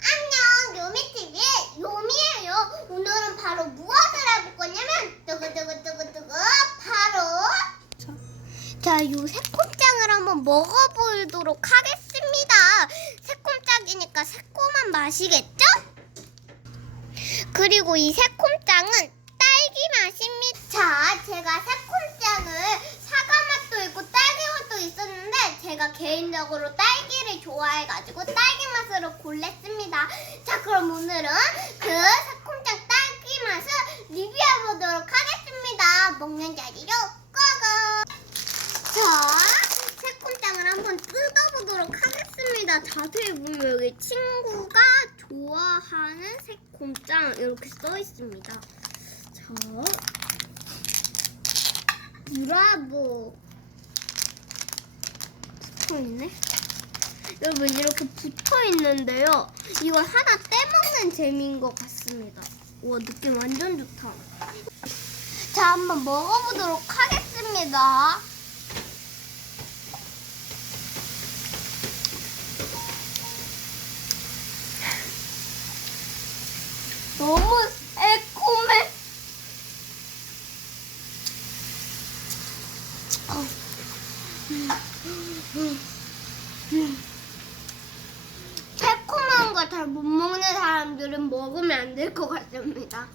안녕 요미TV의 요미예요 오늘은 바로 무엇을 해볼 거냐면 두구두구두구두구 바로 자, 요 새콤장을 한번 먹어보도록 하겠습니다. 새콤장이니까 새콤한 맛이겠죠? 그리고 이 새콤장은 딸기 맛입니다. 자, 제가 새콤장을 사과 맛도 있고 딸기 맛도 있었는데 제가 개인적으로 딸기를 좋아해가지고 딸기 맛으로 골랐습니다. 자, 그럼 오늘은 그 새콤장 딸기 맛을 리뷰해보도록 하겠습니다. 먹는 자리로 고고! 자, 새콤장을 한번 뜯어보도록 하겠습니다. 자세히 보면 여기 친구가 좋아하는 새콤장 이렇게 써 있습니다. 자, 브라보 붙어 있네. 여러분 이렇게 붙어 있는데요. 이걸 하나 떼먹는 재미인 것 같습니다. 와 느낌 완전 좋다. 자, 한번 먹어보도록 하겠습니다. 너무 새콤해. 어. 새콤한 거 잘 못 먹는 사람들은 먹으면 안 될 것 같습니다.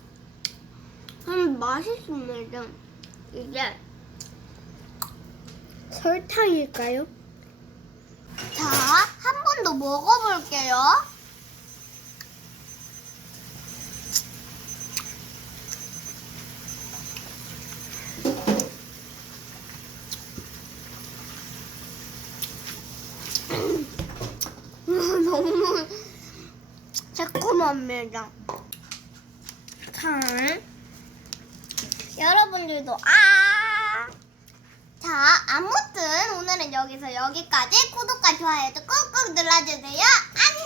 음, 맛있습니다. 이게 설탕일까요? 자, 한 번 더 먹어볼게요. 너무 새콤합니다. 자, 여러분들도 아! 자, 아무튼 오늘은 여기서 여기까지 구독과 좋아요도 꾹꾹 눌러주세요. 안녕!